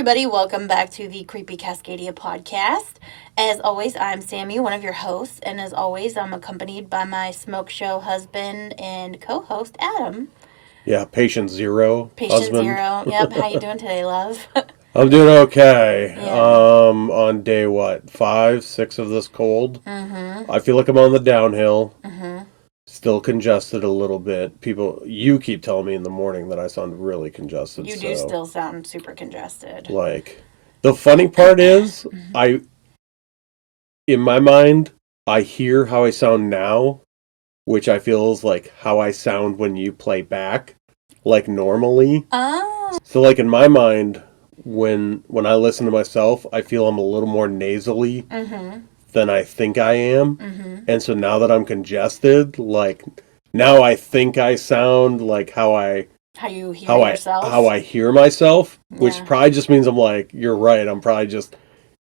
everybody. Welcome back to the Creepy Cascadia podcast. As always, I'm Sammy, one of your hosts, and as always, I'm accompanied by my smoke show husband and co-host, Adam. Yeah, patient zero. Patient husband. zero. Yep. How you doing today, love? I'm doing okay. Yeah. On day 5, 6 of this cold. Mm-hmm. I feel like I'm on the downhill. Mm-hmm. Still congested a little bit. You keep telling me in the morning that I sound really congested. You do still sound super congested. Like, the funny part is, in my mind, I hear how I sound now, which I feel is like how I sound when you play back, like normally. Oh. So, like in my mind, when I listen to myself, I feel I'm a little more nasally than I think I am. And so now that I'm congested, like now I think I sound like how you hear yourself? How I hear myself, which probably just means I'm like, you're right, I'm probably just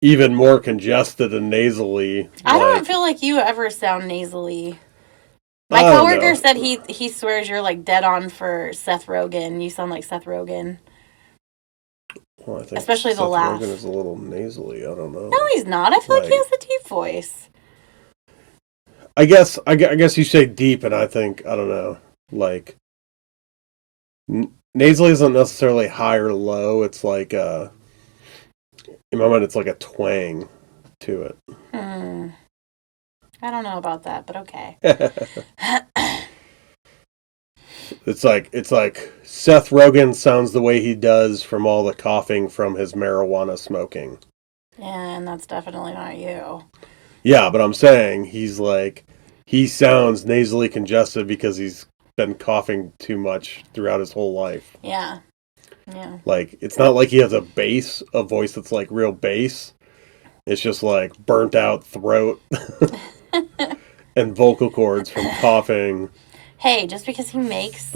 even more congested and nasally. I don't feel like you ever sound nasally. My coworker said he swears you're like dead on for Seth Rogen. You sound like Seth Rogen. Well, I think especially the laugh. Rogen is a little nasally. I don't know. No, he's not. I feel like he has a deep voice. I guess you say deep, and I think I don't know. Like nasally isn't necessarily high or low. It's like in my mind, it's like a twang to it. I don't know about that, but okay. It's like Seth Rogen sounds the way he does from all the coughing from his marijuana smoking. Yeah, and that's definitely not you. Yeah, but I'm saying he sounds nasally congested because he's been coughing too much throughout his whole life. Yeah. Yeah. Like, it's not like he has a voice that's like real bass. It's just like burnt out throat and vocal cords from coughing. Hey, just because he makes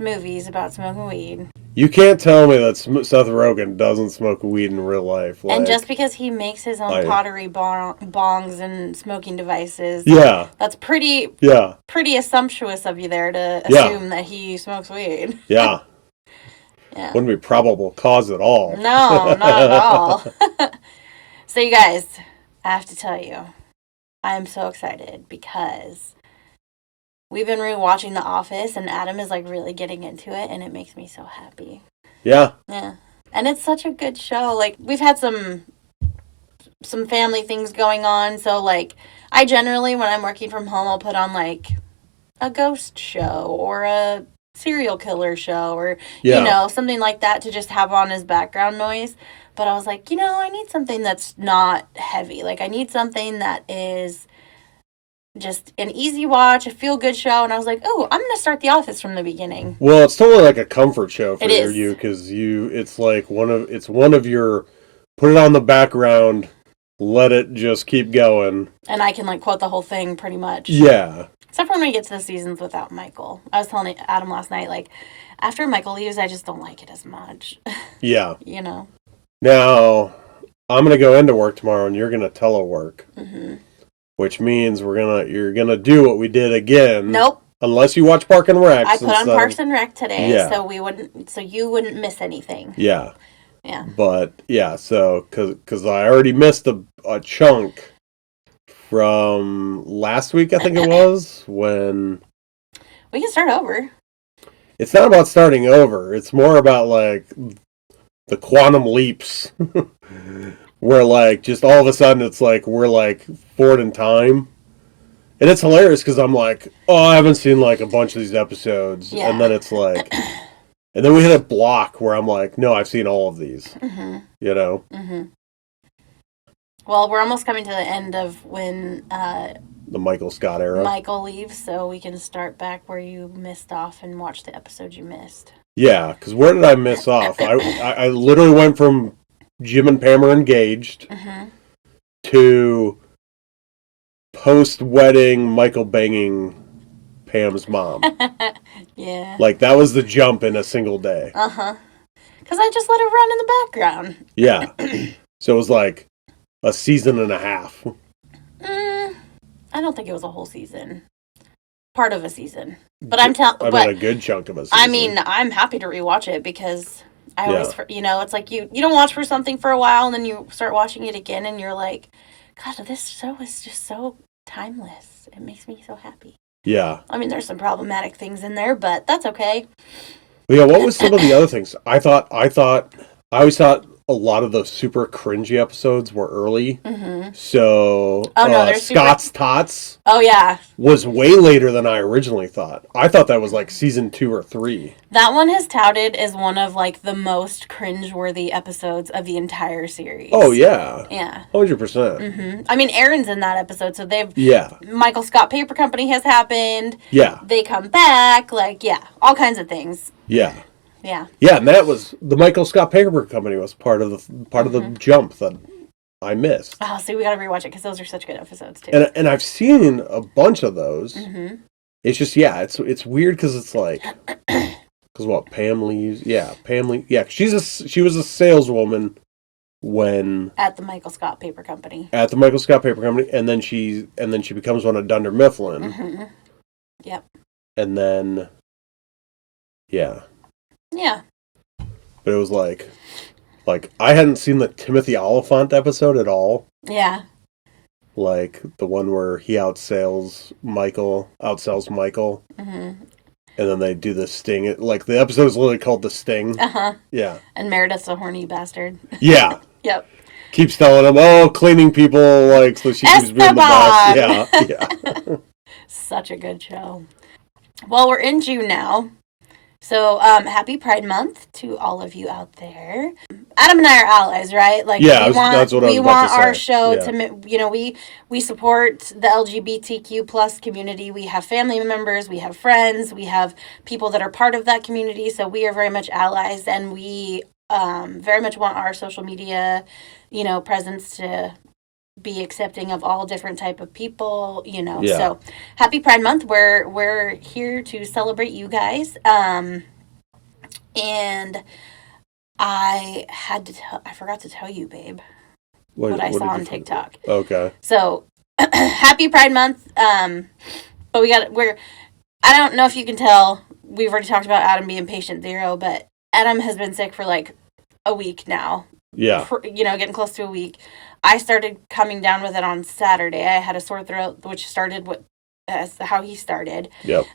movies about smoking weed. You can't tell me that Seth Rogen doesn't smoke weed in real life. And just because he makes his own pottery bongs and smoking devices. Yeah. That's pretty assumptuous of you there to assume that he smokes weed. Yeah. Yeah. Wouldn't be probable cause at all. No, not at all. So you guys, I have to tell you, I am so excited because we've been rewatching The Office, and Adam is like really getting into it, and it makes me so happy. Yeah. Yeah. And it's such a good show. Like, we've had some family things going on, so like I generally, when I'm working from home, I'll put on like a ghost show or a serial killer show or you know, something like that to just have on as background noise. But I was like, I need something that's not heavy. Like, I need something that is just an easy watch, a feel-good show. And I was like, oh, I'm going to start The Office from the beginning. Well, it's totally like a comfort show for you because it's like one of your put it on the background, let it just keep going. And I can like quote the whole thing pretty much. Yeah. Except for when we get to the seasons without Michael. I was telling Adam last night, like, after Michael leaves, I just don't like it as much. Yeah. Now, I'm going to go into work tomorrow, and you're going to telework. Mm-hmm. Which means you're going to do what we did again. Nope. Unless you watch Park and Rec. I put on Parks and Rec today, so you wouldn't miss anything. Yeah. Yeah. But, yeah, so, because I already missed a chunk from last week, I think it was, when... We can start over. It's not about starting over. It's more about, like, the quantum leaps. Where, like, just all of a sudden it's like, we're, like, forward in time. And it's hilarious because I'm like, oh, I haven't seen, like, a bunch of these episodes. Yeah. And then it's like... And then we hit a block where I'm like, no, I've seen all of these. Mm-hmm. You know? Mm-hmm. Well, we're almost coming to the end of when... the Michael Scott era. Michael leaves, so we can start back where you missed off and watch the episode you missed. Yeah, because where did I miss off? I literally went from Jim and Pam are engaged to post-wedding Michael banging Pam's mom. Yeah. Like, that was the jump in a single day. Uh-huh. Because I just let it run in the background. Yeah. So it was like a season and a half. I don't think it was a whole season. Part of a season. But a good chunk of a season. I mean, I'm happy to rewatch it because I Yeah. always, it's like you don't watch for something for a while and then you start watching it again and you're like, God, this show is just so timeless. It makes me so happy. Yeah. I mean, there's some problematic things in there, but that's okay. But yeah, what was some of the other things? I always thought a lot of the super cringy episodes were early. Mm-hmm. So, Oh no, there's Scott's Tots Oh yeah, was way later than I originally thought. I thought that was like season 2 or 3. that one has touted as one of like the most cringeworthy episodes of the entire series. Oh yeah, Yeah. 100%. Mm-hmm. I mean, Aaron's in that episode, so they've Yeah, Michael Scott Paper Company has happened. yeah, They come back, like all kinds of things. yeah, Yeah. yeah. And that was the Michael Scott Paper Company was part of the jump that I missed. Oh, see, we got to rewatch it because those are such good episodes too. And I've seen a bunch of those. Mm-hmm. It's just it's weird because it's like because what Pam leaves. Yeah, she was a saleswoman when At the Michael Scott Paper Company. at the Michael Scott Paper Company, and then she becomes one of Dunder Mifflin. Mm-hmm. Yep. And then yeah, Yeah. but it was like I hadn't seen the Timothy Oliphant episode at all. Yeah. Like the one where he outsells Michael, Mm-hmm. and then they do the sting. Like the episode is literally called The Sting. Uh-huh. Yeah. And Meredith's a horny bastard. Yeah. Yep. Keeps telling him, oh, cleaning people, like, so she keeps being the boss. Yeah, yeah. Such a good show. Well, we're in June now. So, happy Pride Month to all of you out there. Adam and I are allies, right? Like, yeah, that's what I was about to say. We want our show yeah. to, we support the LGBTQ plus community. We have family members, we have friends, we have people that are part of that community. So we are very much allies, and we very much want our social media, presence to be accepting of all different type of people, Yeah. So happy Pride Month. We're here to celebrate you guys. And I forgot to tell you, babe, what I saw on TikTok. Okay. So happy Pride Month. But I don't know if you can tell, we've already talked about Adam being patient zero, but Adam has been sick for like a week now. Yeah. Getting close to a week. I started coming down with it on Saturday. I had a sore throat, which started as how he started. Yep.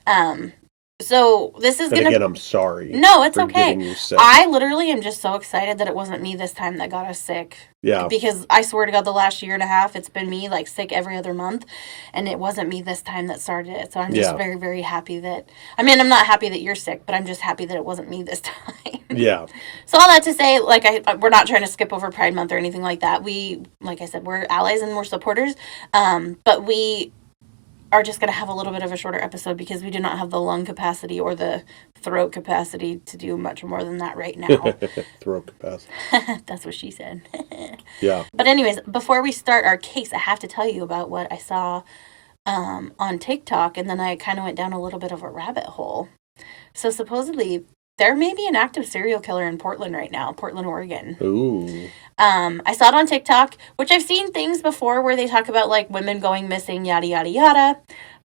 So this is again, I'm sorry. No, it's okay. Getting you sick. I literally am just so excited that it wasn't me this time that got us sick. Yeah. Because I swear to God, the last year and a half, it's been me like sick every other month, and it wasn't me this time that started it. So I'm just very, very happy that. I mean, I'm not happy that you're sick, but I'm just happy that it wasn't me this time. Yeah. So all that to say, like, we're not trying to skip over Pride Month or anything like that. We, like I said, we're allies and we're supporters. But we are just going to have a little bit of a shorter episode because we do not have the lung capacity or the throat capacity to do much more than that right now. Throat capacity. That's what she said. Yeah. But anyways, before we start our case, I have to tell you about what I saw on TikTok, and then I kind of went down a little bit of a rabbit hole. So supposedly there may be an active serial killer in Portland right now, Portland, Oregon. Ooh. I saw it on TikTok, which I've seen things before where they talk about like women going missing, yada, yada, yada.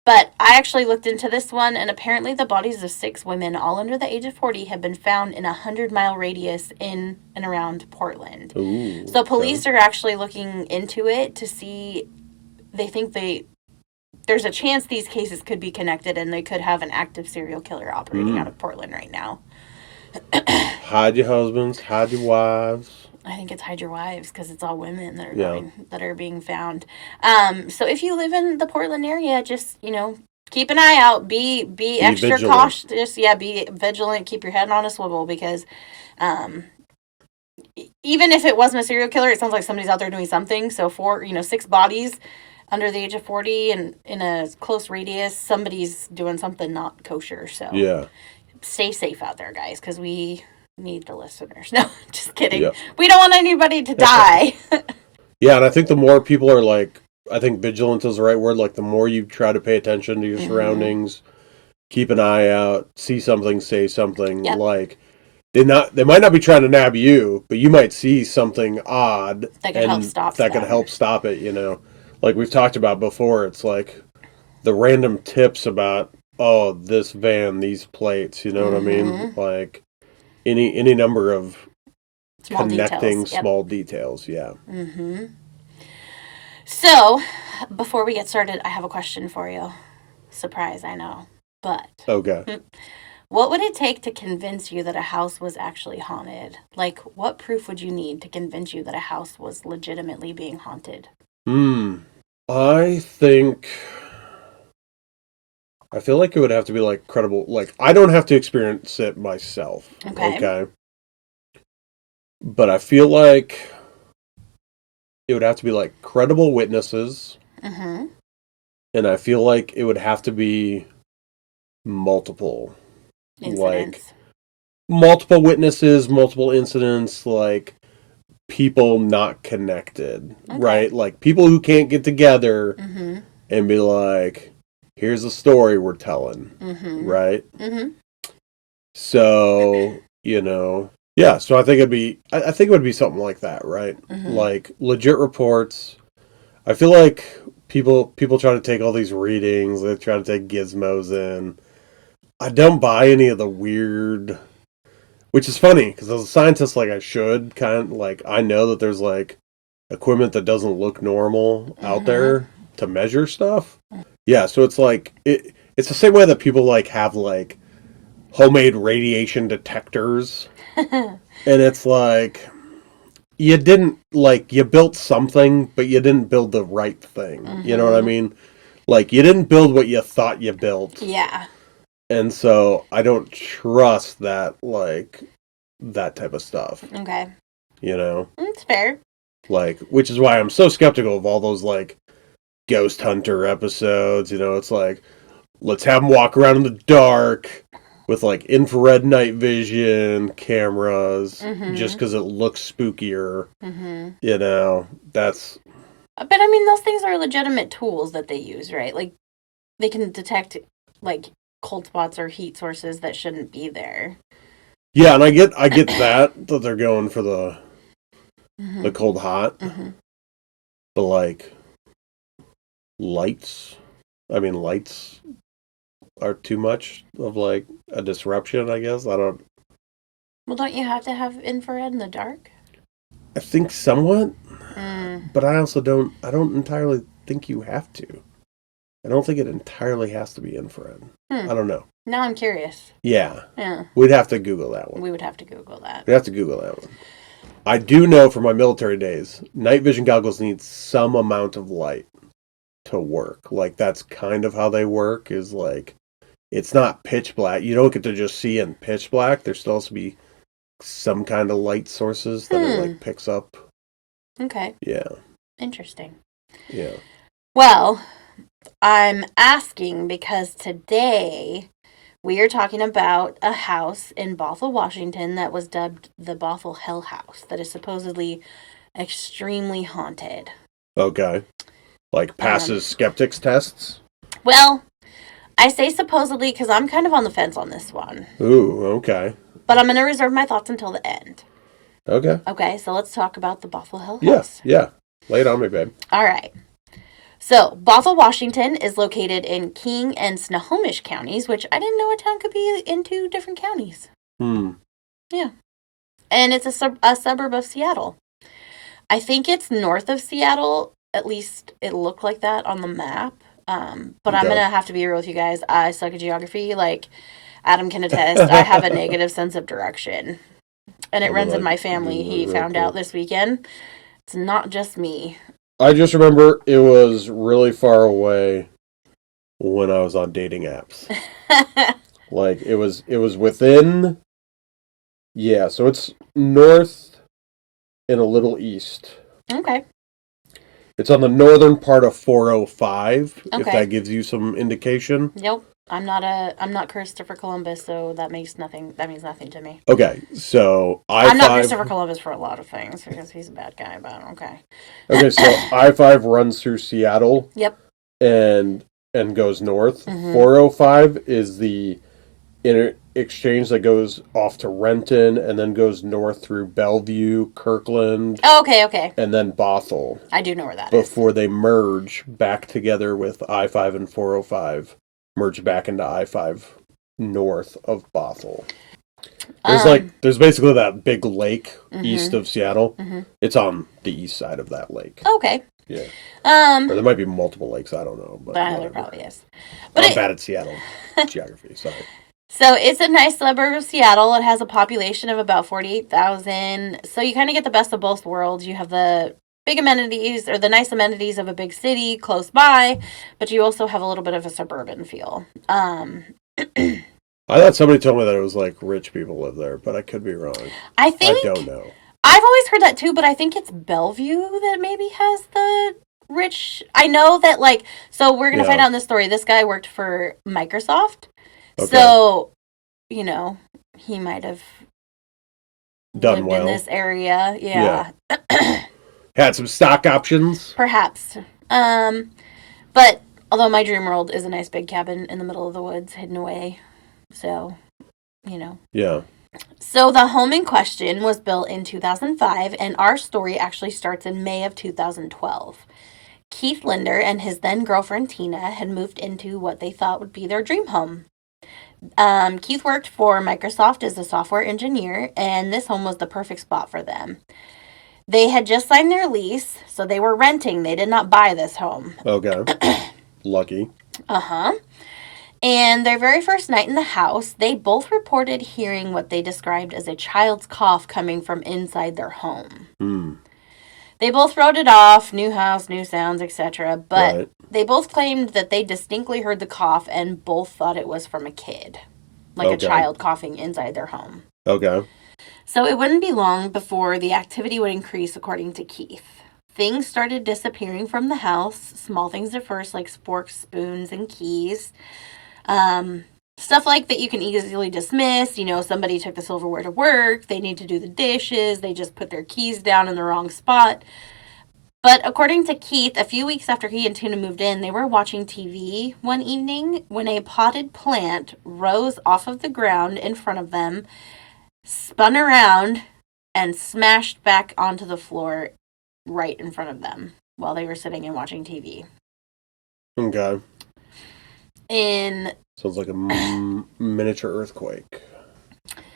But I actually looked into this one, and apparently the bodies of 6 women, all under the age of 40, have been found in a 100-mile radius in and around Portland. Ooh, so police are actually looking into it to see, they think there's a chance these cases could be connected and they could have an active serial killer operating out of Portland right now. Hide your husbands, hide your wives. I think it's hide your wives because it's all women that are that are being found. So if you live in the Portland area, just keep an eye out. Be extra vigilant. cautious. Yeah, be vigilant. Keep your head on a swivel because, even if it wasn't a serial killer, it sounds like somebody's out there doing something. So 6 bodies under the age of 40 and in a close radius, somebody's doing something not kosher. So yeah, stay safe out there, guys, because we need the listeners. No, just kidding. Yeah. We don't want anybody to die. Yeah, and I think the more people are like, I think vigilant is the right word. Like the more you try to pay attention to your surroundings, keep an eye out, see something, say something. Yep. Like they might not be trying to nab you, but you might see something odd that could help stop that could help stop it. Like we've talked about before, it's like the random tips about this van, these plates. You know what I mean? Like any number of Small connecting details. Yep. small details. Yeah. Mm-hmm. So, before we get started, I have a question for you. Surprise, I know. But Okay. what would it take to convince you that a house was actually haunted? Like, what proof would you need to convince you that a house was legitimately being haunted? I think I feel like it would have to be like credible. Like I don't have to experience it myself. Okay. Okay. But I feel like it would have to be like credible witnesses, Mm-hmm. and I feel like it would have to be multiple, like Incidents. multiple witnesses, multiple incidents, like people not connected, Okay. right? Like people who can't get together Mm-hmm. and be like, here's a story we're telling, Mm-hmm. right? Mm-hmm. So, yeah, so I think I think it would be something like that, right? Mm-hmm. Like legit reports. I feel like people try to take all these readings, they try to take gizmos in. I don't buy any of the weird, which is funny because as a scientist, like I should kind of like I know that there's like equipment that doesn't look normal out Mm-hmm. there to measure stuff. Yeah, so it's like it's the same way that people like have like homemade radiation detectors, and it's like you didn't like you built something, but you didn't build the right thing. You know what I Mm-hmm. mean? Like you didn't build what you thought you built. Yeah. And so I don't trust that like that type of stuff, Okay. you know? It's fair. Like which is why I'm so skeptical of all those like ghost hunter episodes, it's like let's have them walk around in the dark with like infrared night vision cameras just Mm-hmm. cuz it looks spookier, Mm-hmm. that's But I mean, those things are legitimate tools that they use, right? Like they can detect like cold spots or heat sources that shouldn't be there. yeah, and I get that they're going for the Mm-hmm. cold hot, Mm-hmm. but like lights, lights are too much of like a disruption, I guess. Well, don't you have to have infrared in the dark? I think somewhat, Mm. but I don't entirely think you have to. I don't think it entirely has to be infrared. Hmm. I don't know. Now I'm curious. Yeah. Yeah. We'd have to Google that one. We would have to Google that. We'd have to Google that one. I do know from my military days, night vision goggles need some amount of light to work. Like that's kind of how they work is like it's not pitch black. You don't get to just see in pitch black. There still has to be some kind of light sources that it Hmm. like picks up. Okay. Yeah. Interesting. Yeah. Well, I'm asking because today we are talking about a house in Bothell, Washington that was dubbed the Bothell Hell house that is supposedly extremely haunted. Okay. Like Um, passes skeptics tests. well, I say supposedly because I'm kind of on the fence on this one, Ooh, okay. but I'm going to reserve my thoughts until the end. Okay. Okay, so let's talk about the Bothell Hell Yeah, house. yeah. Lay it on me, babe. All right. So, Bothell, Washington is located in King and Snohomish counties, which I didn't know a town could be in two different counties. Hmm. Yeah. And it's a suburb of Seattle. I think it's north of Seattle. At least it looked like that on the map. But I'm going Okay. to have to be real with you guys. I suck at geography. Like, Adam can attest. I have a negative sense of direction. And it Let me runs in like my family. Google it He real found out quick. this weekend. It's not just me. I just remember it was really far away when I was on dating apps. Like it was within, yeah, so it's north and a little east. Okay. It's on the northern part of 405, if Okay. that gives you some indication. Nope. I'm not Christopher Columbus, so that means nothing to me. Okay, so I'm not Christopher I-5. Columbus for a lot of things because he's a bad guy, but okay. Okay, so I-5 runs through Seattle Yep. and goes north. Mm-hmm. 405 is the inter exchange that goes off to Renton and then goes north through Bellevue, Kirkland, Oh, okay, okay. and then Bothell I do know where that is. before they merge back together with I-5 and 405, merge back into I-5 north of Bothell. There's basically that big lake east Mm-hmm. of Seattle. Mm-hmm. It's on the east side of that lake. Okay. Yeah. Or Um, there might be multiple lakes. I don't know, but there whatever. probably is. But I'm bad at Seattle geography. Sorry. so it's a nice suburb of Seattle. It has a population of about 48,000. So you kind of get the best of both worlds. You have the big amenities or the nice amenities of a big city close by, but you also have a little bit of a suburban feel. I thought somebody told me that it was like rich people live there, but I could be wrong. I I don't think know. I've always heard that too, but I think it's Bellevue that maybe has the rich. I know that, like, so we're going to find Yeah. out in this story. This guy worked for Microsoft. Okay. So, you know, he might have Done lived in well. this area. Yeah. Yeah. Had some stock options. Perhaps. Um, but although my dream world is a nice big cabin in the middle of the woods, hidden away. So, you know. Yeah. So the home in question was built in 2005, and our story actually starts in May of 2012. Keith Linder and his then girlfriend Tina had moved into what they thought would be their dream home. Keith worked for Microsoft as a software engineer, and this home was the perfect spot for them. They had just signed their lease, so they were renting. They did not buy this home. Okay. Lucky. Uh huh. And their very first night in the house, they both reported hearing what they described as a child's cough coming from inside their home. Hmm. They both wrote it off, new house, new sounds, etc., but Right. they both claimed that they distinctly heard the cough and both thought it was from a kid, like a Okay. child coughing inside their home. Okay. So it wouldn't be long before the activity would increase, according to Keith. Things started disappearing from the house, small things at first, like forks, spoons, and keys. Um, Stuff like that you can easily dismiss. You know, somebody took the silverware to work, they need to do the dishes, they just put their keys down in the wrong spot. But according to Keith, a few weeks after he and Tuna moved in, they were watching TV one evening when a potted plant rose off of the ground in front of them, spun around, and smashed back onto the floor right in front of them while they were sitting and watching TV. Okay. In Sounds like a miniature earthquake.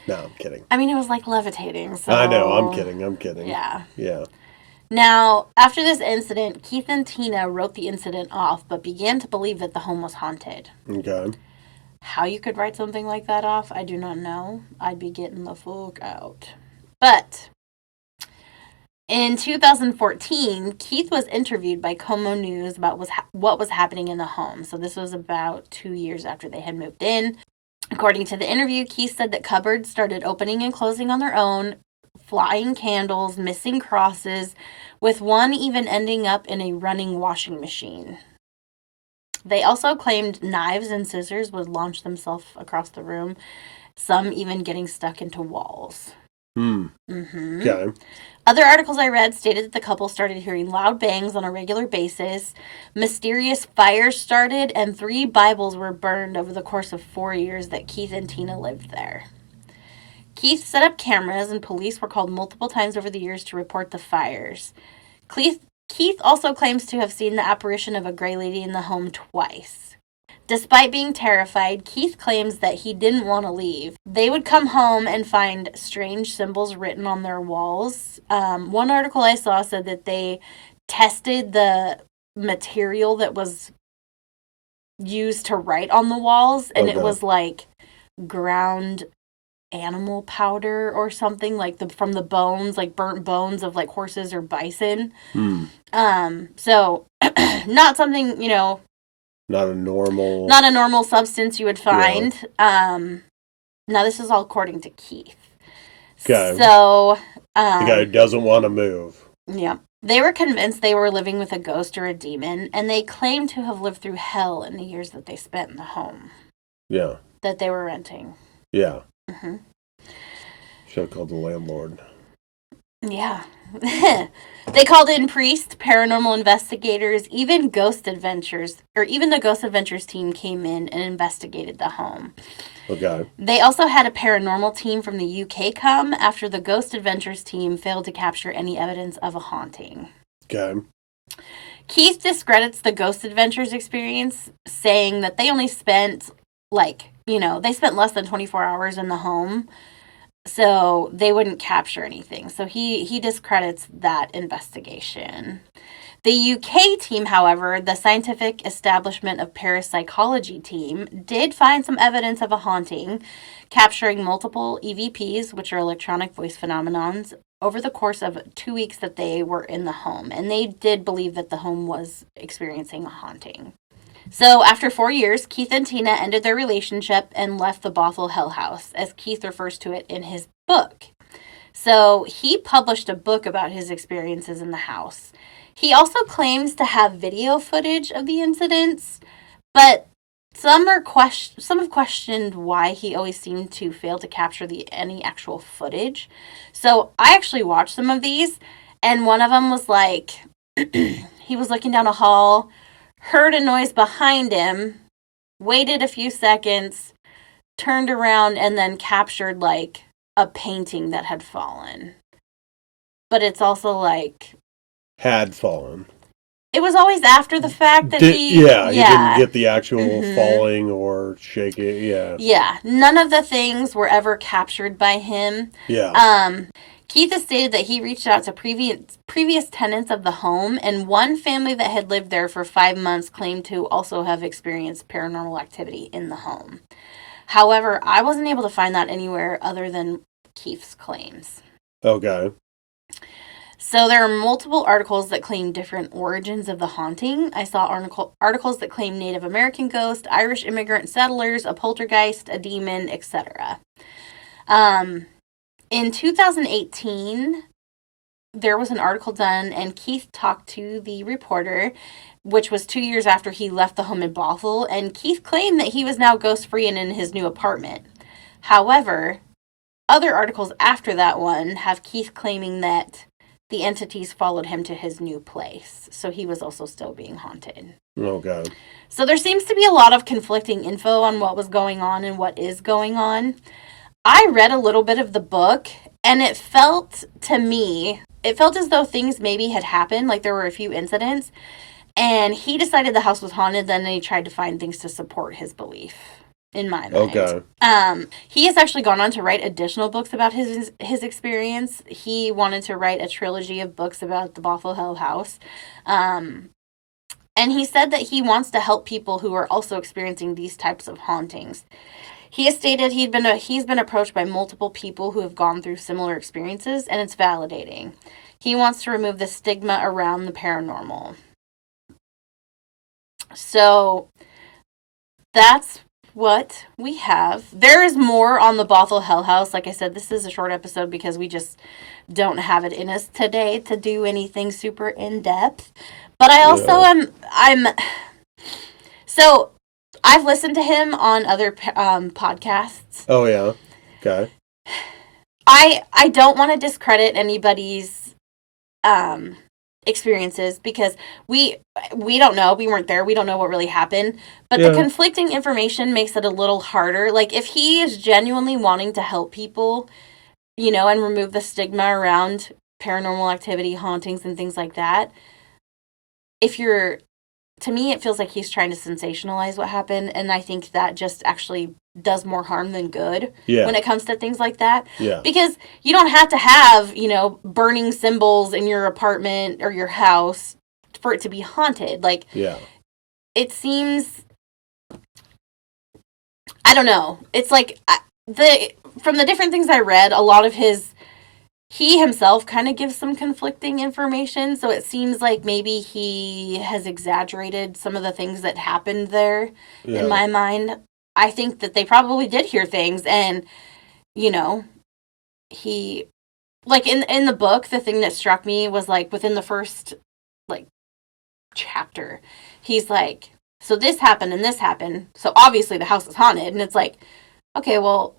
No, I'm kidding. I mean, it was like levitating, so. I know. I'm kidding. I'm kidding. Yeah. Yeah. Now, after this incident, Keith and Tina wrote the incident off, but began to believe that the home was haunted. Okay. How you could write something like that off, I do not know. I'd be getting the fuck out. But in 2014, Keith was interviewed by Como News about what was happening in the home. So this was about 2 years after they had moved in. According to the interview, Keith said that cupboards started opening and closing on their own, flying candles, missing crosses, with one even ending up in a running washing machine. They also claimed knives and scissors would launch themselves across the room, some even getting stuck into walls. Okay. Other articles I read stated that the couple started hearing loud bangs on a regular basis, mysterious fires started, and 3 Bibles were burned over the course of 4 years that Keith and Tina lived there. Keith set up cameras, and police were called multiple times over the years to report the fires. Keith also claims to have seen the apparition of a gray lady in the home twice. Despite being terrified, Keith claims that he didn't want to leave. They would come home and find strange symbols written on their walls. One article I saw said that they tested the material that was used to write on the walls, and it was like ground animal powder or something, like from the bones, like burnt bones of like horses or bison. So not something, Not a normal substance you would find. Now this is all according to Keith. Okay. So the guy who doesn't want to move. Yeah. They were convinced they were living with a ghost or a demon, and they claimed to have lived through hell in the years that they spent in the home. Yeah. That they were renting. Yeah. Mm-hmm. Should have called the landlord. Yeah. They called in priests, paranormal investigators, even the Ghost Adventures team came in and investigated the home. Okay. They also had a paranormal team from the UK come after the Ghost Adventures team failed to capture any evidence of a haunting. Okay. Keith discredits the Ghost Adventures experience, saying that they only spent, they spent less than 24 hours in the home. So they wouldn't capture anything. So he discredits that investigation. The UK team, however, the Scientific Establishment of Parapsychology team, did find some evidence of a haunting, capturing multiple EVPs, which are electronic voice phenomenons, over the course of 2 weeks that they were in the home. And they did believe that the home was experiencing a haunting. So, after 4 years, Keith and Tina ended their relationship and left the Bothell Hell house, as Keith refers to it in his book. So, he published a book about his experiences in the house. He also claims to have video footage of the incidents, but some have questioned why he always seemed to fail to capture any actual footage. So, I actually watched some of these, and one of them was like he was looking down a hall, heard a noise behind him, waited a few seconds, turned around, and then captured like a painting that had fallen. But it's also like Had fallen. it was always after the fact that he didn't get the actual falling or shaking. Yeah, none of the things were ever captured by him. Keith has stated that he reached out to previous tenants of the home, and one family that had lived there for 5 months claimed to also have experienced paranormal activity in the home. However, I wasn't able to find that anywhere other than Keith's claims. Okay. So there are multiple articles that claim different origins of the haunting. I saw articles that claim Native American ghost, Irish immigrant settlers, a poltergeist, a demon, etc. In 2018, there was an article done, and Keith talked to the reporter, which was 2 years after he left the home in Bothell, and Keith claimed that he was now ghost-free and in his new apartment. However, other articles after that one have Keith claiming that the entities followed him to his new place, so he was also still being haunted. Okay. So there seems to be a lot of conflicting info on what was going on and what is going on. I read a little bit of the book, and it felt as though things maybe had happened, like there were a few incidents, and he decided the house was haunted, then he tried to find things to support his belief, in my mind. Okay. He has actually gone on to write additional books about his experience. He wanted to write a trilogy of books about the Bothell Hell house. And he said that he wants to help people who are also experiencing these types of hauntings. He has stated he's been approached by multiple people who have gone through similar experiences, and it's validating. He wants to remove the stigma around the paranormal. So that's what we have. There is more on the Bothell Hell house. Like I said, this is a short episode because we just don't have it in us today to do anything super in depth. But I also so I've listened to him on other podcasts. Oh yeah. Okay. I don't want to discredit anybody's experiences because we don't know. We weren't there. We don't know what really happened. But the conflicting information makes it a little harder. Like if he is genuinely wanting to help people, and remove the stigma around paranormal activity, hauntings, and things like that. To me, it feels like he's trying to sensationalize what happened, and I think that just actually does more harm than good when it comes to things like that. Yeah. Because you don't have to have, burning symbols in your apartment or your house for it to be haunted. Like, it seems, I don't know. It's like, from the different things I read, a lot of he himself kind of gives some conflicting information, so it seems like maybe he has exaggerated some of the things that happened there in my mind. I think that they probably did hear things, and, he, like, in the book, the thing that struck me was, like, within the first, like, chapter, he's like, so this happened and this happened, so obviously the house is haunted, and it's like, okay, well,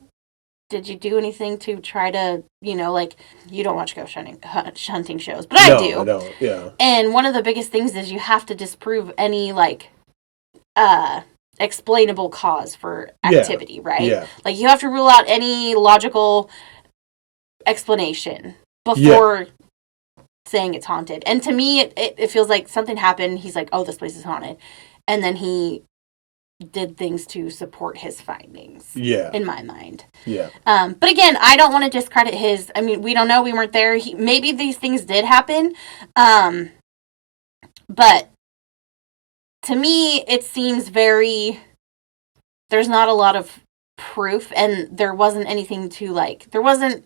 did you do anything to try to, like, you don't watch ghost hunting shows, but I do. I don't, yeah. And one of the biggest things is you have to disprove any, like, explainable cause for activity, right? Yeah. Like, you have to rule out any logical explanation before saying it's haunted. And to me, it feels like something happened. He's like, oh, this place is haunted. And then he did things to support his findings. Yeah. In my mind. Yeah. But again, I don't want to discredit his. I mean, we don't know. We weren't there. Maybe these things did happen. But to me, it seems very. There's not a lot of proof, and there wasn't anything to like. There wasn't.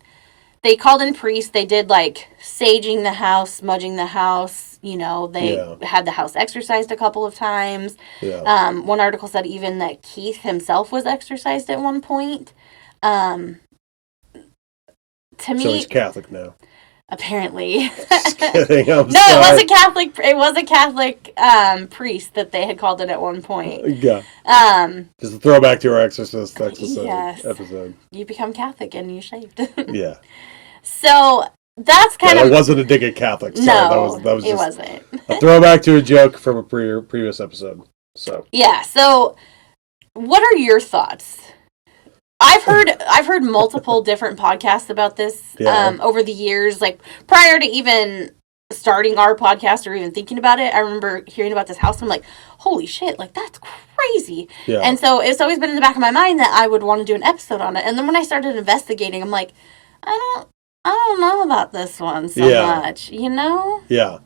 They called in priests. They did like saging the house, smudging the house. You know, they had the house exorcised a couple of times. Yeah. One article said even that Keith himself was exorcised at one point. To me, so he's Catholic now. Apparently. Just kidding. I'm no, sorry. it was a Catholic. It was a Catholic priest that they had called it at one point. Yeah. Just a throwback to our Exorcist episode. You become Catholic and you shaved. Yeah. So that's kind of. It wasn't a dig at Catholics. No, that was it just wasn't. a throwback to a joke from a previous episode. So. Yeah. So, what are your thoughts? I've heard multiple different podcasts about this over the years. Like prior to even starting our podcast or even thinking about it, I remember hearing about this house and I'm like, holy shit, like that's crazy. Yeah. And so it's always been in the back of my mind that I would want to do an episode on it. And then when I started investigating, I'm like, I don't know about this one so much, you know? Yeah.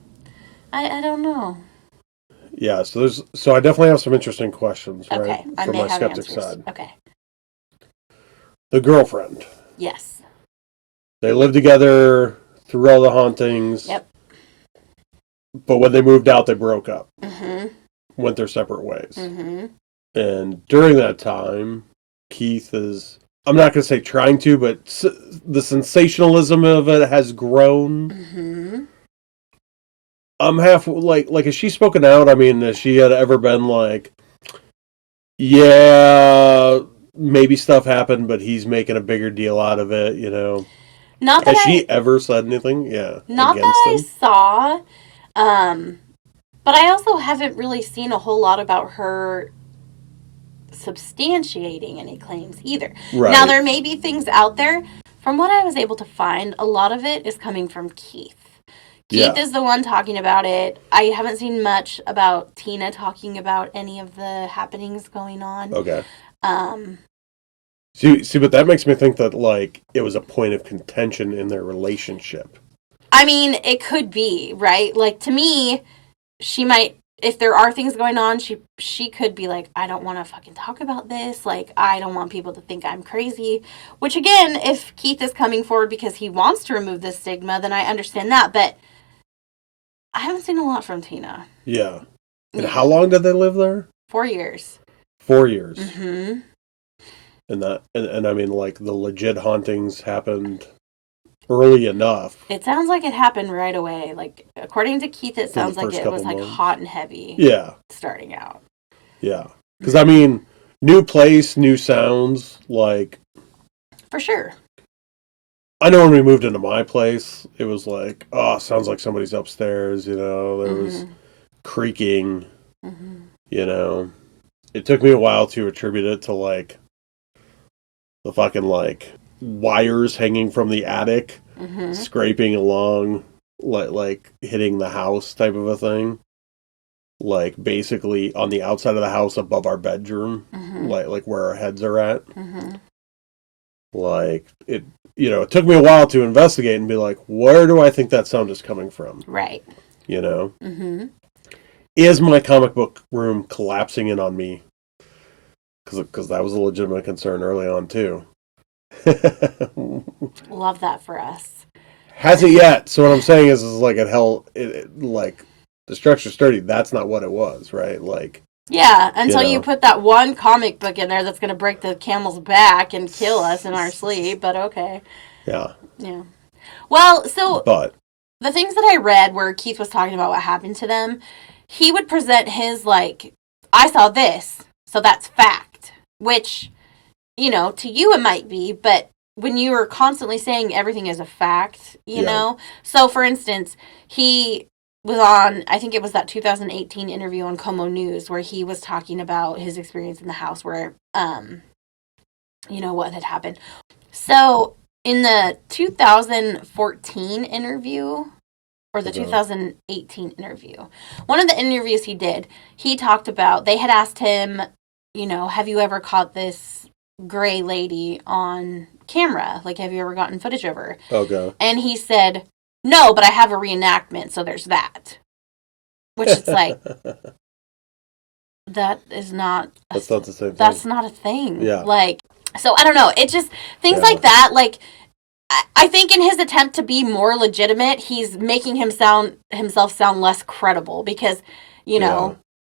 I don't know. Yeah, so I definitely have some interesting questions, right? Okay, I from may my have skeptic answers. side. Okay. The girlfriend. Yes. They lived together through all the hauntings. Yep. But when they moved out, they broke up. Mm-hmm. Went their separate ways. Mm-hmm. And during that time, Keith is, I'm not going to say trying to, but the sensationalism of it has grown. Mm-hmm. I'm half, like, has she spoken out? I mean, has she had ever been like, yeah, maybe stuff happened, but he's making a bigger deal out of it, you know? Not that Has she ever said anything? Yeah. Not that I saw. But I also haven't really seen a whole lot about her substantiating any claims either. Right. Now, there may be things out there. From what I was able to find, a lot of it is coming from Keith. Keith is the one talking about it. I haven't seen much about Tina talking about any of the happenings going on. Okay. See, but that makes me think that, like, it was a point of contention in their relationship. I mean, it could be, right? Like, to me, she might, if there are things going on, she could be like, I don't want to fucking talk about this. Like, I don't want people to think I'm crazy. Which, again, if Keith is coming forward because he wants to remove this stigma, then I understand that. But I haven't seen a lot from Tina. Yeah. And how long did they live there? 4 years. 4 years. Mm-hmm. And I mean, like, the legit hauntings happened early enough. It sounds like it happened right away. Like, according to Keith, it sounds like it was, like, hot and heavy. Yeah. Starting out. Yeah. Because, I mean, new place, new sounds, like... For sure. I know when we moved into my place, it was like, oh, sounds like somebody's upstairs, you know, there was creaking, you know. It took me a while to attribute it to, like, the fucking, like, wires hanging from the attic, scraping along, like, hitting the house type of a thing. Like, basically on the outside of the house above our bedroom, like where our heads are at. Like, it, you know, it took me a while to investigate and be like, where do I think that sound is coming from? Right. You know? Is my comic book room collapsing in on me? Because that was a legitimate concern early on, too. Love that for us. Hasn't yet. So what I'm saying is like, like, the structure's sturdy. That's not what it was, right? Like... Yeah, until you put that one comic book in there that's going to break the camel's back and kill us in our sleep, but okay. Yeah. Yeah. Well, so the things that I read where Keith was talking about what happened to them, he would present his, like, I saw this, so that's fact, which, you know, to you it might be, but when you are constantly saying everything is a fact, you know? So, for instance, he was on, I think it was that 2018 interview on Como News where he was talking about his experience in the house where, you know, what had happened. So, in the 2014 interview, or the 2018 interview, one of the interviews he did, he talked about, they had asked him have you ever caught this gray lady on camera? Like, have you ever gotten footage of her? Okay. And he said, no, but I have a reenactment, so there's that. Which it's like, that is not. That's not the same thing. That's not a thing. Yeah. Like, so I don't know. It just, things like that, like, I think in his attempt to be more legitimate, he's making himself sound less credible because,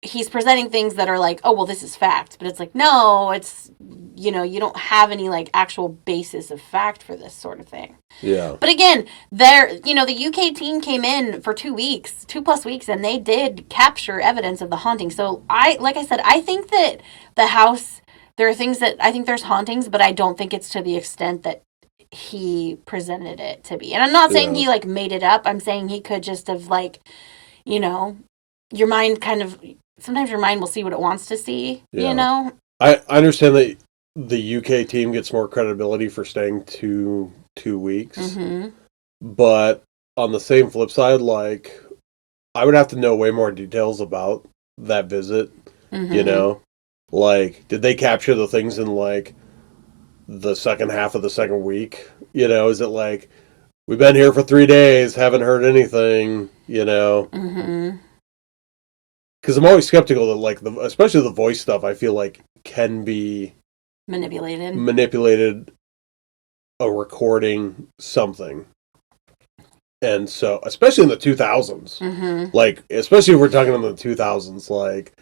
he's presenting things that are like, oh, well, this is fact. But it's like, no, it's, you don't have any, like, actual basis of fact for this sort of thing. Yeah. But again, the UK team came in for 2+ weeks, and they did capture evidence of the haunting. So like I said, I think that the house, there are things that, I think there's hauntings, but I don't think it's to the extent that he presented it to be. And I'm not saying he, like, made it up. I'm saying he could just have, like, your mind kind of, sometimes your mind will see what it wants to see, I understand that the UK team gets more credibility for staying 2 weeks. Mm-hmm. But on the same flip side, like, I would have to know way more details about that visit, Mm-hmm. Like, did they capture the things in, like, the second half of the second week? Is it like, we've been here for 3 days, haven't heard anything, Mm-hmm. Because I'm always skeptical that, like, especially the voice stuff, I feel like can be manipulated a recording something. And so, especially in the 2000s, Mm-hmm. like, especially if we're talking in the 2000s, like,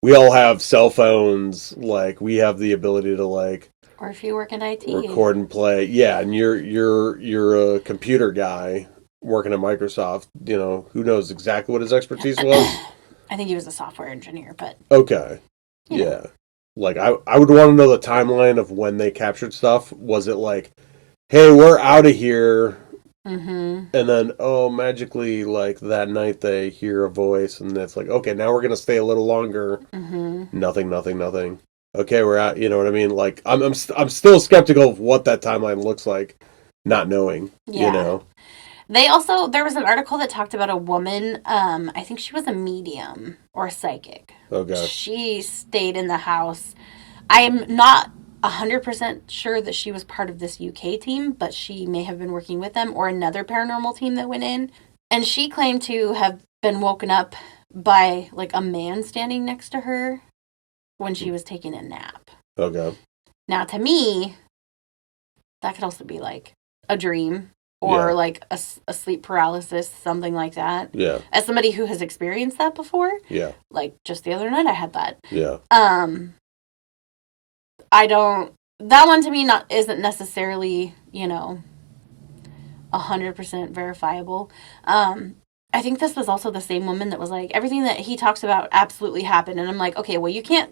we all have cell phones, like, we have the ability to, like, Or if you work in IT, record and play. Yeah, and you're a computer guy working at Microsoft. Who knows exactly what his expertise was? I think he was a software engineer, but Okay, yeah. Like, I would want to know the timeline of when they captured stuff. Was it like, hey, we're out of here, Mm-hmm. and then, oh, magically, like, that night they hear a voice, and it's like, okay, now we're gonna stay a little longer. Mm-hmm. Nothing, nothing, nothing. Okay, we're out. You know what I mean? Like, I'm still skeptical of what that timeline looks like, not knowing. Yeah. There was an article that talked about a woman, I think she was a medium or a psychic. Okay. She stayed in the house. I am not 100% sure that she was part of this UK team, but she may have been working with them or another paranormal team that went in. And she claimed to have been woken up by, like, a man standing next to her when she was taking a nap. Okay. Now, to me, that could also be like a dream or like a sleep paralysis, something like that. Yeah. As somebody who has experienced that before, Yeah. like just the other night I had that. Yeah. I don't, that one to me isn't necessarily, 100% verifiable. I think this was also the same woman that was like, everything that he talks about absolutely happened. And I'm like, okay, well, you can't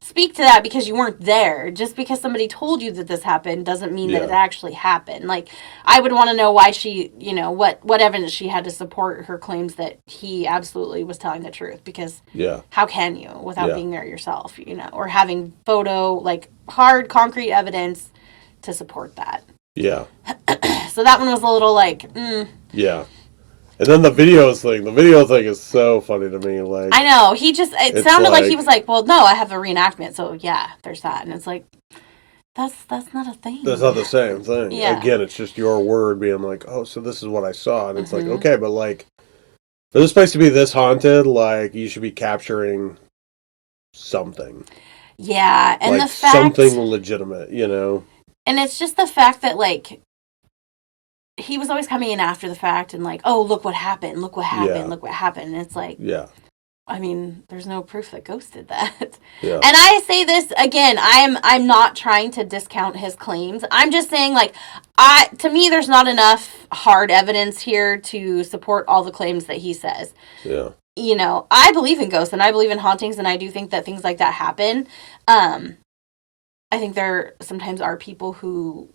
speak to that because you weren't there. Just because somebody told you that this happened doesn't mean that it actually happened. Like, I would want to know why she, what evidence she had to support her claims that he absolutely was telling the truth. Because how can you without being there yourself, or having like, hard, concrete evidence to support that. Yeah. So that one was a little like, Yeah. And then the video thing is so funny to me. Like, I know, it sounded like he was like, well, no, I have a reenactment, so yeah, there's that. And it's like, that's not a thing. That's not the same thing. Yeah. Again, it's just your word being like, oh, so this is what I saw. And it's like, okay, but like, for this place to be this haunted, like, you should be capturing something. Yeah, and like, the fact... something legitimate, And it's just the fact that, like, he was always coming in after the fact and like, oh, look what happened, look what happened, look what happened. And it's like, I mean, there's no proof that Ghost did that. Yeah. And I say this again, I'm not trying to discount his claims. I'm just saying, like, to me, there's not enough hard evidence here to support all the claims that he says. Yeah. I believe in ghosts and I believe in hauntings, and I do think that things like that happen. I think there sometimes are people who,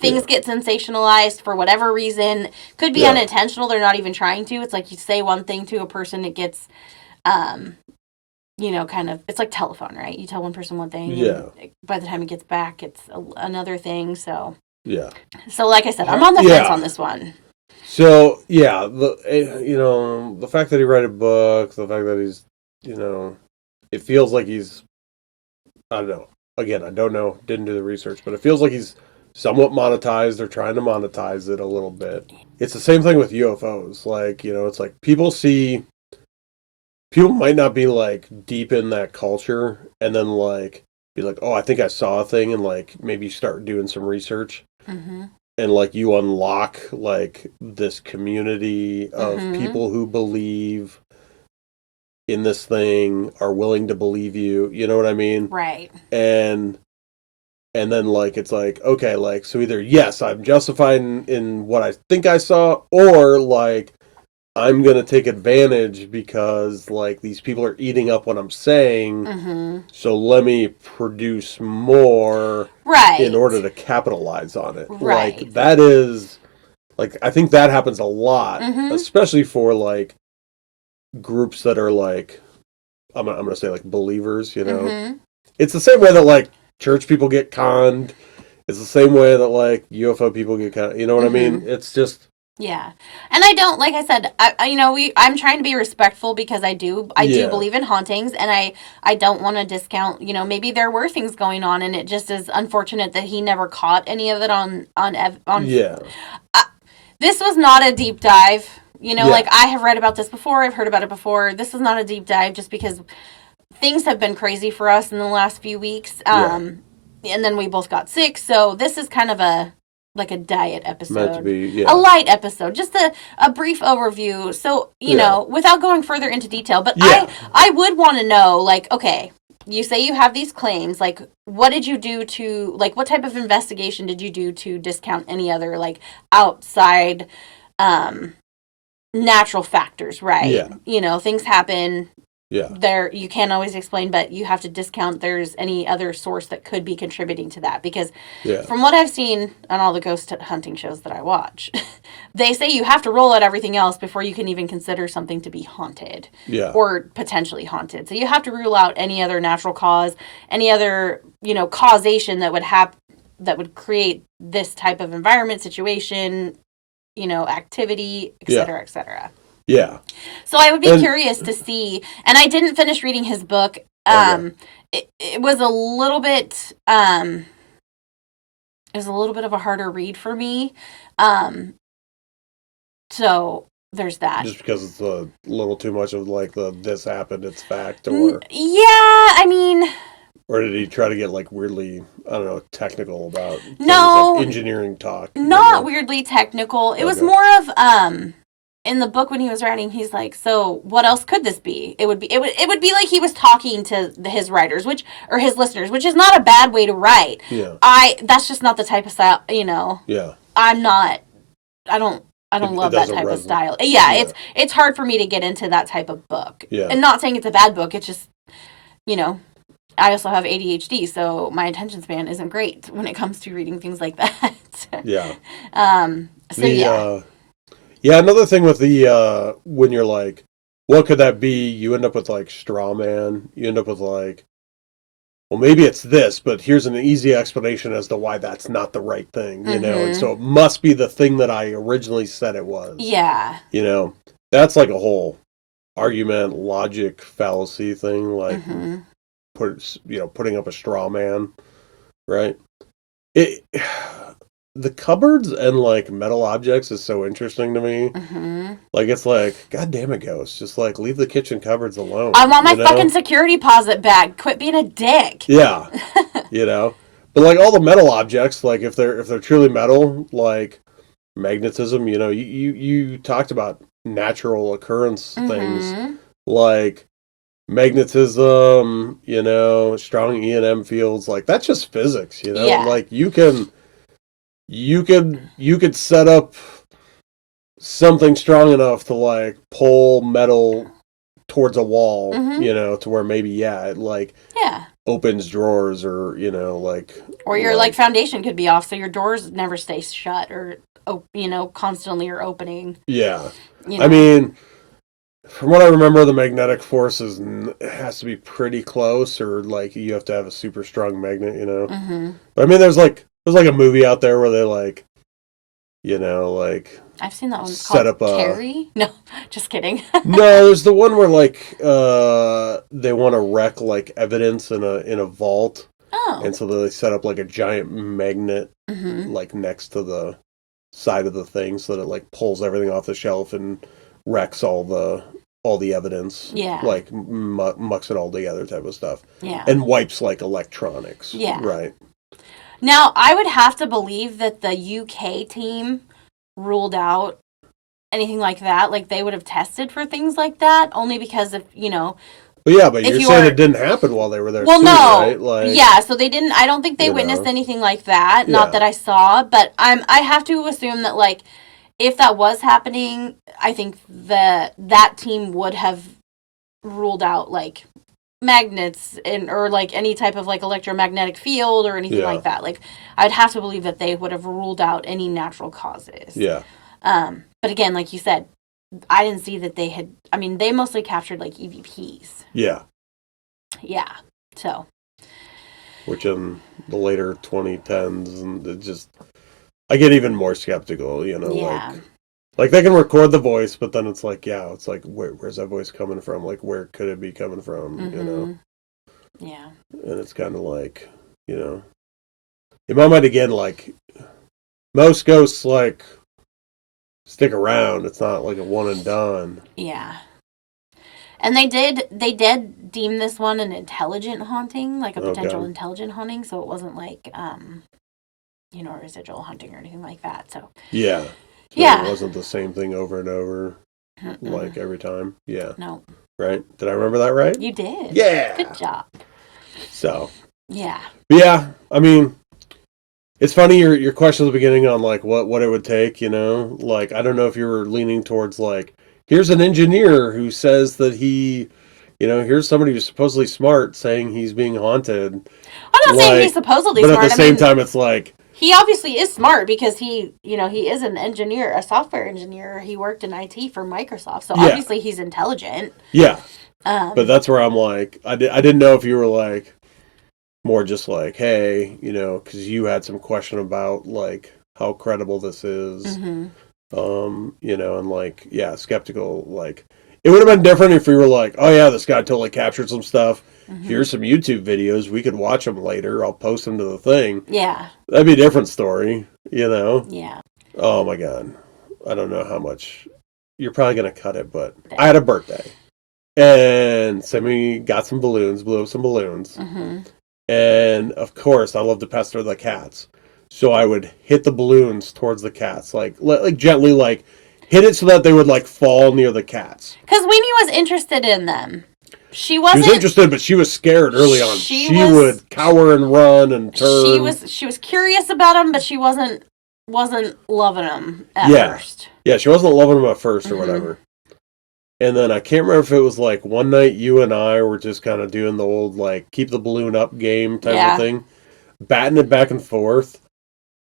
things get sensationalized for whatever reason. Could be unintentional. They're not even trying to. It's like you say one thing to a person, it gets, kind of, it's like telephone, right? You tell one person one thing. Yeah. And by the time it gets back, it's another thing. So. Yeah. So like I said, I'm on the fence on this one. So, yeah, the fact that he wrote a book, the fact that he's, it feels like he's, I don't know. Again, I don't know, didn't do the research, but it feels like he's somewhat monetized. They're trying to monetize it a little bit. It's the same thing with UFOs. Like, it's like people might not be like deep in that culture and then like be like, oh, I think I saw a thing, and like maybe start doing some research, Mm-hmm. and like you unlock like this community of Mm-hmm. people who believe in this thing, are willing to believe you. You know what I mean? Right. And then like it's like, okay, like, so either yes, I'm justified in what I think I saw, or like I'm gonna take advantage because like these people are eating up what I'm saying, Mm-hmm. so let me produce more in order Right. to capitalize on it. Right. Like that is like, I think that happens a lot, Mm-hmm. especially for like groups that are like, I'm gonna say like believers. Mm-hmm. It's the same way that like church people get conned. It's the same way that like UFO people get conned. You know what I mean? Mm-hmm. It's just, Yeah. And I don't, like I said, I'm trying to be respectful because I do yeah, believe in hauntings, and I don't want to discount, maybe there were things going on, and it just is unfortunate that he never caught any of it on yeah, uh, this was not a deep dive. yeah, Like I have read about this before, I've heard about it before. This is not a deep dive just because things have been crazy for us in the last few weeks. yeah. And then we both got sick, so this is kind of a like a diet Meant to episode, be, a yeah, light episode, just a brief overview. So yeah, without going further into detail, but I yeah, I would want to know, like, okay, you say you have these claims, like, what did you do to, like, what type of investigation did you do to discount any other like outside um natural factors, right? yeah, Things happen yeah, there, you can't always explain, but you have to discount there's any other source that could be contributing to that, because yeah, from what I've seen on all the ghost hunting shows that I watch, they say you have to rule out everything else before you can even consider something to be haunted yeah, or potentially haunted. So you have to rule out any other natural cause, any other causation that would create this type of environment, situation, activity, yeah, etc., etc. yeah. So I would be And curious to see, and I didn't finish reading his book. okay, It was it was a little bit of a harder read for me. Um, so there's that. just because it's a little too much of like the this happened, it's fact, or Yeah, I mean, did he try to get like weirdly, I don't know, technical about things like no, engineering talk? not weirdly technical. It was Okay. more of in the book when he was writing, he's like, so what else could this be? It would be like he was talking to his writers, which or his listeners, which is not a bad way to write. Yeah. That's just not the type of style. Yeah. I'm not. I don't. I don't It love that doesn't type of resonate. style. Yeah, Yeah. it's hard for me to get into that type of book. Yeah. And not saying it's a bad book. It's just you know I also have ADHD, so my attention span isn't great when it comes to reading things like that. Yeah. So The yeah. yeah, another thing with the when you're like, what could that be? You end up with like straw man. You end up with like, well, maybe it's this, but here's an easy explanation as to why that's not the right thing. And Mhm. so it must be the thing that I originally said it was. Yeah. You know, that's like a whole argument, logic, fallacy thing. Like Mhm. putting up a straw man, right? It the cupboards and like metal objects is so interesting to me. Mhm. Like it's like, God damn it, Ghost. Just like leave the kitchen cupboards I alone, want my you fucking know? security deposit back. Quit being a dick. Yeah, you know. But like all the metal objects, like if they're truly metal, like magnetism, you talked about natural occurrence things Mhm. like magnetism, strong E and M fields, like that's just physics. Yeah. Like you could set up something strong enough to like pull metal towards a wall, Mhm. to where maybe yeah, it like Yeah. opens drawers or Or your like like foundation could be off, so your doors never stay shut or constantly are opening. yeah. You I know. mean, from what I remember, the magnetic force has to be pretty close, or like you have to have a super strong magnet. Mhm. But I mean, there's like a movie out there where they like You know, like I've seen that one. It's set called up a. Carrie. No, just kidding. No, there's the one where like they want to wreck like evidence in a vault, Oh. and so they set up like a giant magnet Mm-hmm. like next to the side of the thing so that it like pulls everything off the shelf and wrecks all the evidence, Yeah. like mucks it all together type of stuff, Yeah. and wipes like electronics. Yeah. Right. Now, I would have to believe that the UK team ruled out anything like that. Like, they would have tested for things like that, only because if, But yeah, but if you're you saying are. it didn't happen while they were there Well, too, no. right? Like, Yeah, so they didn't. I don't think they you witnessed know, anything like that. Not yeah, that I saw, but I have to assume that, like, if that was happening, I think that team would have ruled out, like, magnets or like any type of like electromagnetic field or anything yeah, like that. Like, I'd have to believe that they would have ruled out any natural causes. yeah, But again, like you said, I didn't see that they had. I mean, they mostly captured like EVPs. yeah. Yeah. So. Which in the later 2010s, and it just I get even more skeptical. Yeah. Like they can record the voice, but then it's like, yeah, it's like where's that voice coming from? Like where could it be coming from? Mm-hmm. Yeah. And it's kind of like, in my mind again, like most ghosts like stick around. It's not like a one and done. Yeah. And they did deem this one an intelligent haunting, like a potential intelligent haunting, so it wasn't like a residual haunting or anything like that. So yeah. So yeah. It wasn't the same thing over and over, like every time. Yeah. No. Right? Did I remember that right? You did. Yeah. Good job. So. Yeah. But yeah, I mean, it's funny your question at the beginning on like what it would take, Like I don't know if you were leaning towards like here's an engineer who says that here's somebody who's supposedly smart saying he's being haunted. I'm not saying he's supposedly smart. But at the same time, it's like he obviously is smart because he is an engineer, a software engineer. He worked in IT for Microsoft, so obviously he's intelligent. Yeah. But that's where I'm like, I didn't know if you were like more just like, hey, because you had some question about like how credible this is, and like, yeah, skeptical. Like, it would have been different if we were like, oh yeah, this guy totally captured some stuff. Here's some YouTube videos. We could watch them later. I'll post them to the thing. Yeah. That'd be a different story, Yeah. Oh my God. I don't know how much. You're probably going to cut it, but I had a birthday. And Sammy got some balloons, blew up some balloons. And of course, I love to pester the cats. So I would hit the balloons towards the cats, like gently, like hit it so that they would like fall near the cats. Because Weenie was interested in them. She was interested, but she was scared early on. She would cower and run and turn. She was curious about them, but she wasn't loving them at first. Yeah, she wasn't loving them at first or whatever. And then I can't remember if it was like one night you and I were just kind of doing the old like keep the balloon up game type of thing, batting it back and forth,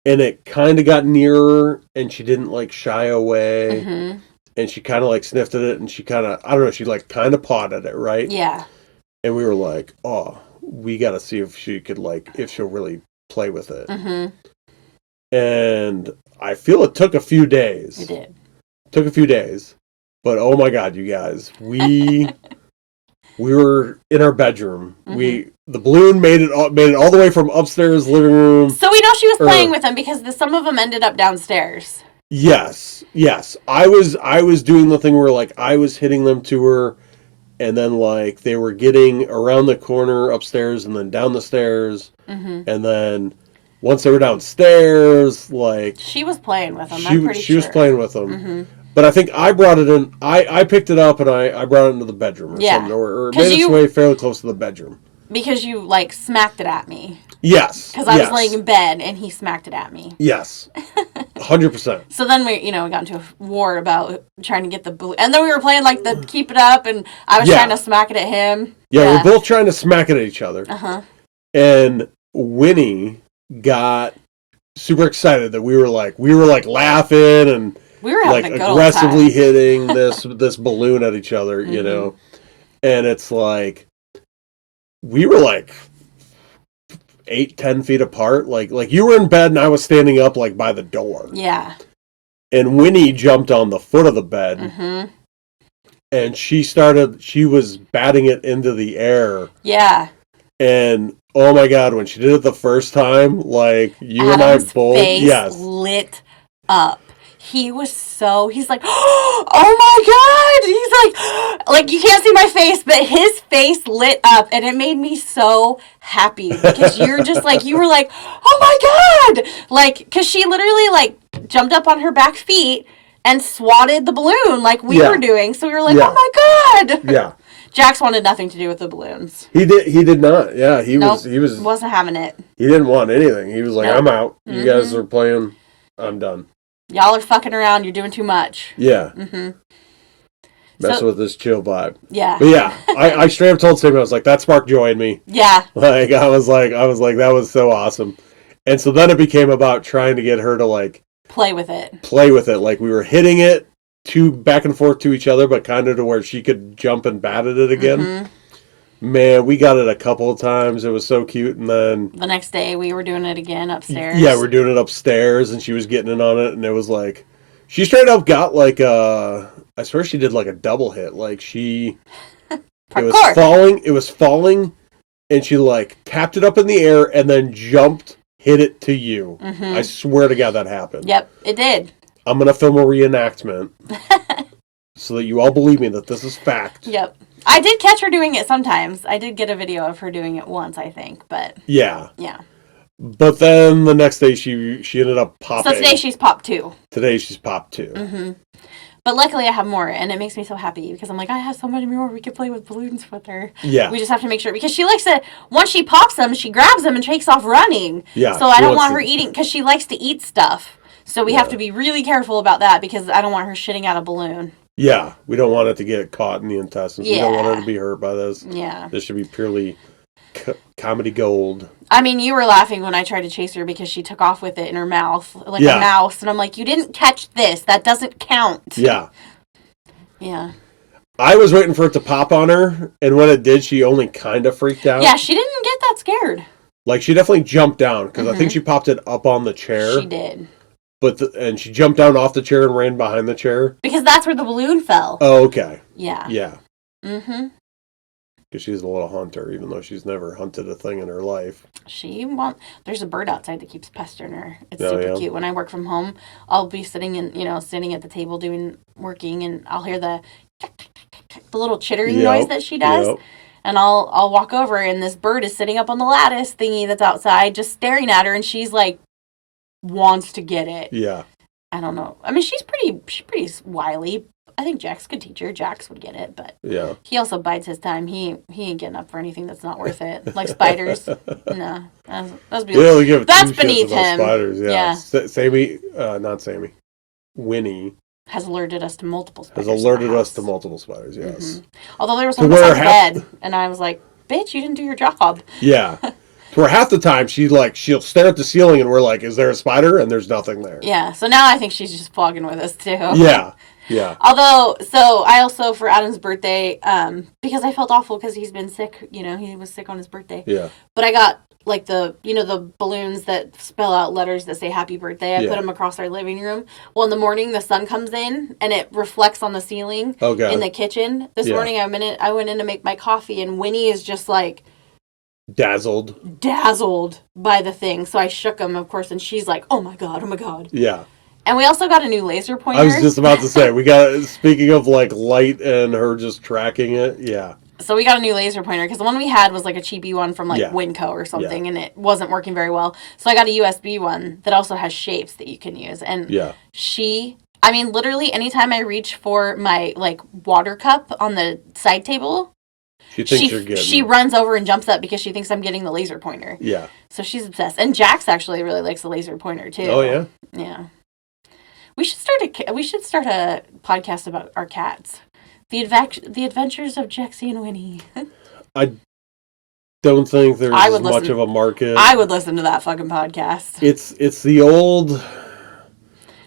and it kind of got nearer, and she didn't like shy away. And she kind of like sniffed at it, and she kind of, I don't know, she like kind of pawed at it, right? Yeah. And we were like, oh, we got to see if she could like, if she'll really play with it. And I feel it took a few days. It did. Took a few days. But oh my God, you guys, we were in our bedroom. The balloon made it all the way from upstairs living room. So we know she was playing with them because some of them ended up downstairs. Yes. I was doing the thing where like I was hitting them to her, and then like they were getting around the corner upstairs and then down the stairs, and then once they were downstairs, like she was playing with them. I'm pretty sure she was playing with them. But I think I brought it in. I picked it up and I brought it into the bedroom or something, or made its way fairly close to the bedroom. Because you like smacked it at me. Yes. Because I was laying in bed and he smacked it at me. Yes. 100%. So then we got into a war about trying to get the balloon. And then we were playing like the keep it up, and I was trying to smack it at him. Yeah, we were both trying to smack it at each other. And Winnie got super excited that we were like laughing and we were like aggressively hitting this balloon at each other, And it's like we were like 8-10 feet apart, like you were in bed and I was standing up like by the door. Yeah. and Winnie jumped on the foot of the bed, Mm-hmm. and she was batting it into the air. Yeah. And oh my God, when she did it the first time, like you and I Adam's both, face yes, lit up. He's like, oh my God. He's like you can't see my face, but his face lit up and it made me so happy because you're just like, you were like, oh my God. Like, because she literally like jumped up on her back feet and swatted the balloon like we Yeah. were doing. So we were like, Yeah. oh my God. yeah. Jax wanted nothing to do with the balloons. He did not. Yeah, Nope, he was wasn't having it. he didn't want anything. He was like, Nope. I'm out. You Mhm. guys are playing. I'm done. Y'all are fucking around. You're doing too much. Yeah. Mm-hmm. Messing with this chill vibe. Yeah. But yeah, I straight up told Sam, I was like, that sparked joy in me. Yeah. Like I was like, that was so awesome. And so then it became about trying to get her to like play with it. Like we were hitting it back and forth to each other, but kind of to where she could jump and bat at it again. Mm-hmm. Man, we got it a couple of times. It was so cute. And then the next day we were doing it again upstairs. Yeah, we're doing it upstairs, and she was getting in on it, and it was like, she straight up got like I swear she did like a double hit. Like it was falling, and she like tapped it up in the air and then jumped, hit it to you. Mm-hmm. I swear to God that happened. Yep, it did. I'm going to film a reenactment so that you all believe me that this is fact. Yep. I did catch her doing it sometimes. I did get a video of her doing it once, I think, but... Yeah. Yeah. But then the next day she ended up popping. So today she's popped 2. Today she's popped 2. Mm-hmm. But luckily I have more, and it makes me so happy because I'm like, I have so many more. We could play with balloons with her. Yeah. We just have to make sure, because she likes to, once she pops them, she grabs them and takes off running. Yeah. So I don't want her eating, because she likes to eat stuff. So we have to be really careful about that because I don't want her shitting out a balloon. Yeah, we don't want it to get caught in the intestines. Yeah. We don't want her to be hurt by this. Yeah. This should be purely comedy gold. I mean, you were laughing when I tried to chase her because she took off with it in her mouth, like a mouse. And I'm like, you didn't catch this. That doesn't count. Yeah. Yeah. I was waiting for it to pop on her, and when it did, she only kind of freaked out. Yeah, she didn't get that scared. Like, she definitely jumped down, because I think she popped it up on the chair. She did. And she jumped down off the chair and ran behind the chair. Because that's where the balloon fell. Oh, okay. Yeah. Yeah. Mm-hmm. Because she's a little hunter, even though she's never hunted a thing in her life. There's a bird outside that keeps pestering her. It's super cute. When I work from home, I'll be sitting at the table working, and I'll hear the little chittering noise that she does. Yep. And I'll walk over, and this bird is sitting up on the lattice thingy that's outside, just staring at her, and she's like, wants to get it. Yeah. I don't know. I mean, she's pretty wily. I think Jax could teach her. Jax would get it, but he also bides his time. He ain't getting up for anything that's not worth it. Like spiders. No. That's beneath him. Spiders, yeah. Sammy, not Sammy. Winnie has alerted us to multiple spiders. Yes. Mm-hmm. Although there was one beside the bed, and I was like, bitch, you didn't do your job. Yeah. Where half the time she'll stare at the ceiling and we're like, is there a spider? And there's nothing there. Yeah. So now I think she's just flogging with us too. Yeah. Yeah. Although, so I also, for Adam's birthday, because I felt awful because he's been sick, he was sick on his birthday. Yeah. But I got like the balloons that spell out letters that say happy birthday. I put them across our living room. Well, in the morning the sun comes in and it reflects on the ceiling in the kitchen. This morning I went in to make my coffee, and Winnie is just like, dazzled by the thing. So I shook him, of course, and she's like, oh my god. Yeah. And we also got a new laser pointer. I was just about to say, speaking of like light and her just tracking it, yeah. So we got a new laser pointer because the one we had was like a cheapy one from like Winco or something, and it wasn't working very well. So I got a USB one that also has shapes that you can use. And literally anytime I reach for my like water cup on the side table, she runs over and jumps up because she thinks I'm getting the laser pointer. Yeah. So she's obsessed. And Jax actually really likes the laser pointer too. Oh yeah. Yeah. We should start a podcast about our cats. The Adventures of Jexie and Winnie. I don't think there's much of a market. I would listen to that fucking podcast. It's the old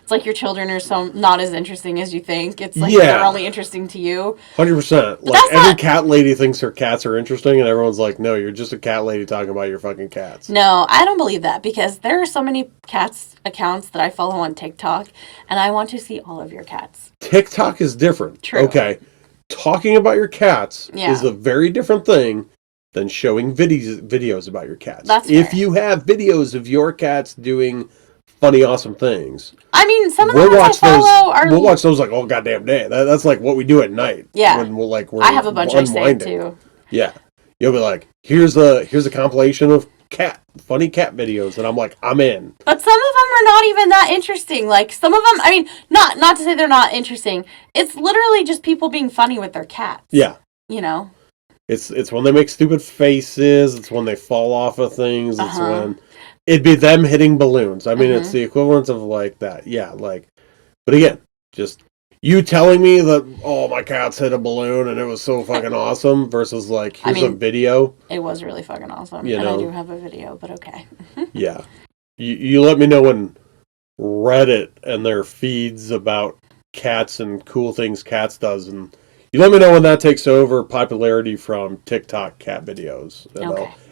It's like your children are so not as interesting as you think. It's like Yeah. they're only interesting to you. 100%. Like, that's every not- cat lady thinks her cats are interesting, and everyone's like, no, you're just a cat lady talking about your fucking cats. No, I don't believe that because there are so many cats accounts that I follow on TikTok, and I want to see all of your cats. TikTok is different. True. Okay. Talking about your cats Yeah. is a very different thing than showing videos about your cats. That's if fair. you have videos of your cats doing funny, awesome things, I mean, some of the ones I follow are... We'll watch those like all goddamn day. That's like what we do at night. Yeah. When we're I have a bunch I saved too. Yeah. You'll be like, here's a compilation of funny cat videos, and I'm like, I'm in. But some of them are not even that interesting. Like, some of them, I mean, not to say they're not interesting. It's literally just people being funny with their cats. Yeah. You know? It's when they make stupid faces. It's when they fall off of things. It's when it'd be them hitting balloons. I mean, it's the equivalent of like that. Yeah, like, but again, just you telling me that, oh, my cats hit a balloon and it was so fucking awesome versus like, here's a video. It was really fucking awesome. You know? I do have a video, but okay. Yeah. You let me know when Reddit and their feeds about cats and cool things cats does, and you let me know when that takes over popularity from TikTok cat videos.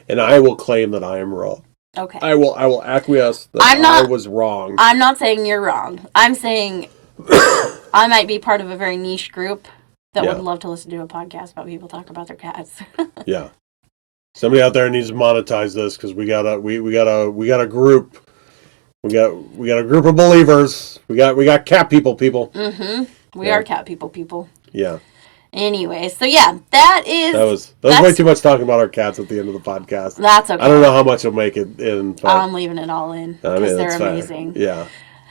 And I will claim that I am wrong. Okay. I will acquiesce that I was wrong. I'm not saying you're wrong. I'm saying I might be part of a very niche group that would love to listen to a podcast about people talk about their cats. Yeah. Somebody out there needs to monetize this because we got a group. We got a group of believers. We got cat people. Mm-hmm. We are cat people. Yeah. Anyway, so yeah, that was way too much talking about our cats at the end of the podcast. That's okay. I don't know how much will make it in. I'm leaving it all in because they're amazing. Yeah.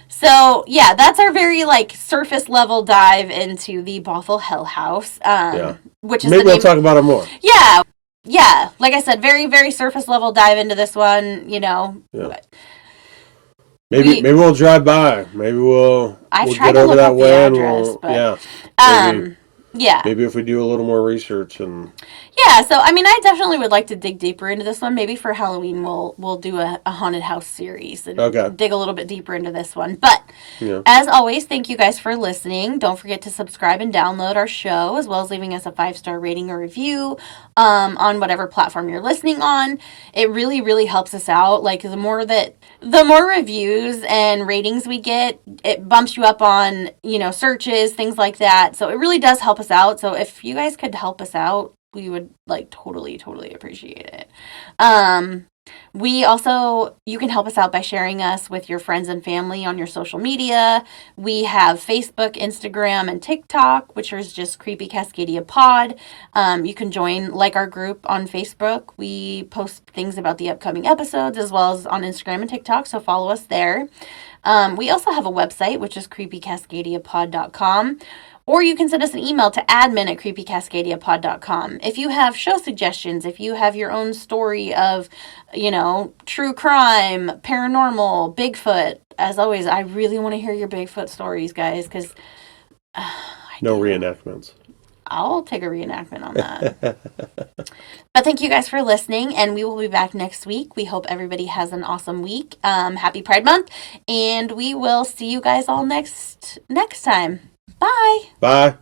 So yeah, that's our very like surface level dive into the Bothell Hell house. Which is maybe we'll talk about it more. Yeah. Yeah. Like I said, very, very surface level dive into this one, you know. Yeah. Maybe we'll drive by. Maybe we'll get over that way and maybe if we do a little more research and so I mean I definitely would like to dig deeper into this one. Maybe for Halloween we'll do a haunted house series and dig a little bit deeper into this one. But as always, thank you guys for listening. Don't forget to subscribe and download our show, as well as leaving us a 5-star rating or review on whatever platform you're listening on. It really, really helps us out. Like the more reviews and ratings we get, it bumps you up on, searches, things like that. So it really does help us out. So if you guys could help us out, we would like totally, totally appreciate it. You can help us out by sharing us with your friends and family on your social media. We have Facebook, Instagram, and TikTok, which is just Creepy Cascadia Pod. You can join our group on Facebook. We post things about the upcoming episodes as well as on Instagram and TikTok, so follow us there. We also have a website, which is creepycascadiapod.com. Or you can send us an email to admin@creepycascadiapod.com. If you have show suggestions, if you have your own story of, true crime, paranormal, Bigfoot, as always, I really want to hear your Bigfoot stories, guys, because... no reenactments. I'll take a reenactment on that. But thank you guys for listening, and we will be back next week. We hope everybody has an awesome week. Happy Pride Month, and we will see you guys all next time. Bye. Bye.